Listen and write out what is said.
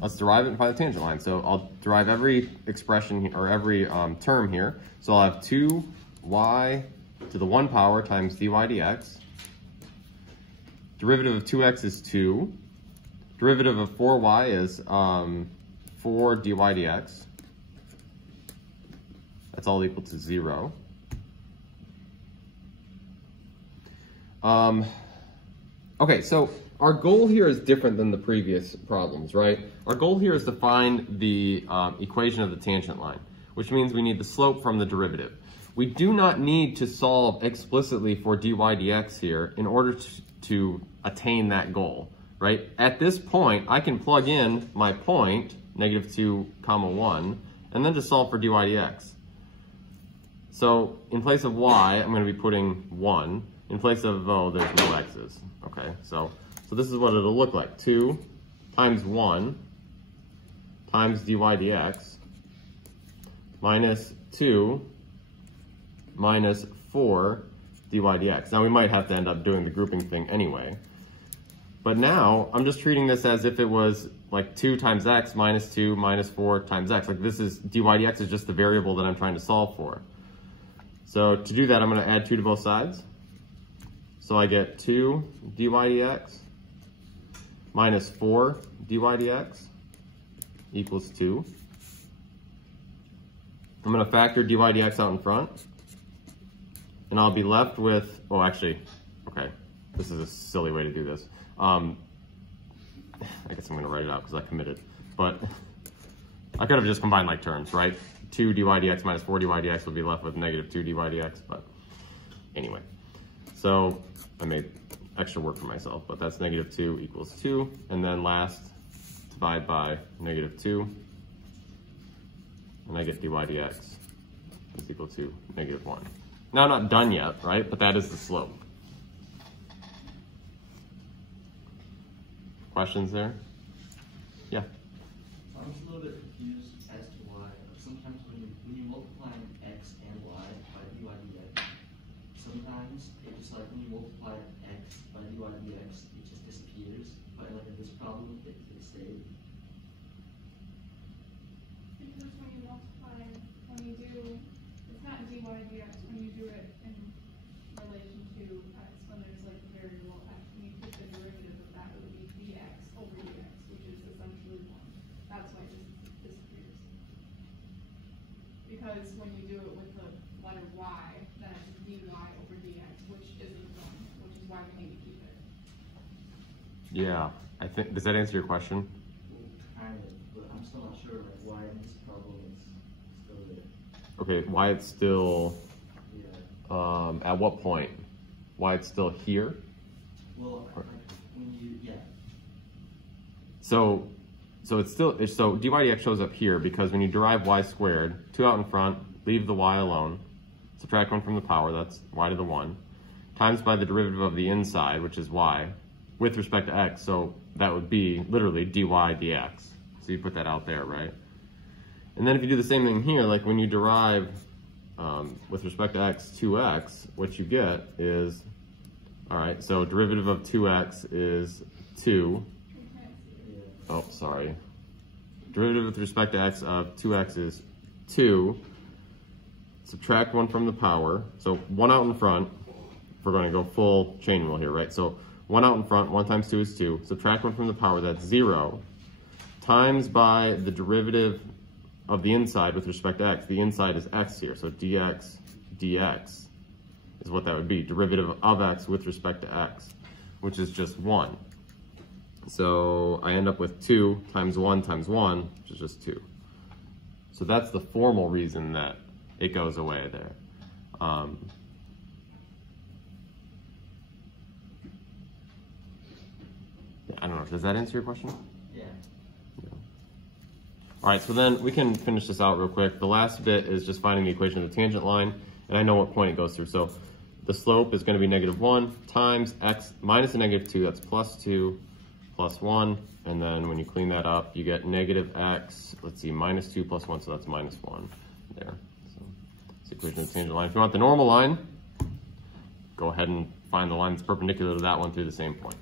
let's derive it and find the tangent line. So I'll derive every expression or every term here. So I'll have 2y to the 1 power times dy dx. Derivative of 2x is 2. Derivative of 4y is 4 dy dx. That's all equal to 0. Okay, so our goal here is different than the previous problems, right? Our goal here is to find the equation of the tangent line, which means we need the slope from the derivative. We do not need to solve explicitly for dy dx here in order to attain that goal, right? At this point, I can plug in my point, -2, 1, and then just solve for dy dx. So in place of y, I'm going to be putting 1. In place of, oh, there's no x's. Okay, so this is what it'll look like. 2 times 1 times dy dx minus 2 minus 4 dy dx. Now we might have to end up doing the grouping thing anyway. But now I'm just treating this as if it was like 2 times x minus 2 minus 4 times x. Like this is, dy dx is just the variable that I'm trying to solve for. So to do that, I'm going to add 2 to both sides. So I get 2 dy dx minus 4 dy dx equals 2. I'm going to factor dy dx out in front. And I'll be left with, oh, actually, okay, this is a silly way to do this. I guess I'm going to write it out because I committed. But I could have just combined like terms, right? 2 dy dx minus 4 dy dx would be left with -2 dy dx. But anyway, so I made extra work for myself, but that's -2 equals 2. And then last, divide by -2. And I get dy dx is equal to -1. Now I'm not done yet, right? But that is the slope. Questions there? Yeah. I'm just a little bit confused as to why sometimes when you multiply x and y by dy dx, sometimes it's just like when you multiply x by dy dx, it just disappears. But like in this problem, it stayed. Because when you multiply, when you do, it's not dy dx, when you do it in relation to x, when there's like a variable x, when you put the derivative of that, it would be dx over dx, which is essentially 1. That's why it just disappears. Because when you do it with the letter y, then it's dy over dx, which isn't 1, which is why we need to keep it. Yeah, I think, does that answer your question? Well, kind of, but I'm still not sure like why in this problem it's still there. Okay, why it's still, Yeah. at what point? Why it's still here? Well, like when you, yeah. So it's still, so dy dx shows up here because when you derive y squared, 2 out in front, leave the y alone, subtract 1 from the power, that's y to the 1, times by the derivative of the inside, which is y, with respect to x, so that would be literally dy dx. So you put that out there, right? And then if you do the same thing here, like when you derive with respect to x, 2x, what you get is, all right, so derivative of 2x is 2. Oh, sorry. Derivative with respect to x of 2x is 2. Subtract 1 from the power. So 1 out in front. We're going to go full chain rule here, right? So 1 out in front, 1 times 2 is 2. Subtract 1 from the power, that's 0. Times by the derivative of the inside with respect to x. The inside is x here, so dx dx is what that would be. Derivative of x with respect to x, which is just 1. So I end up with 2 times 1 times 1, which is just 2. So that's the formal reason that it goes away there. I don't know, does that answer your question? Yeah. All right, so then we can finish this out real quick. The last bit is just finding the equation of the tangent line, and I know what point it goes through. So the slope is going to be -1 times x minus a -2, that's +2 plus 1, and then when you clean that up, you get -x, let's see, -2 plus 1, so that's -1 there. So it's the equation of the tangent line. If you want the normal line, go ahead and find the line that's perpendicular to that one through the same point.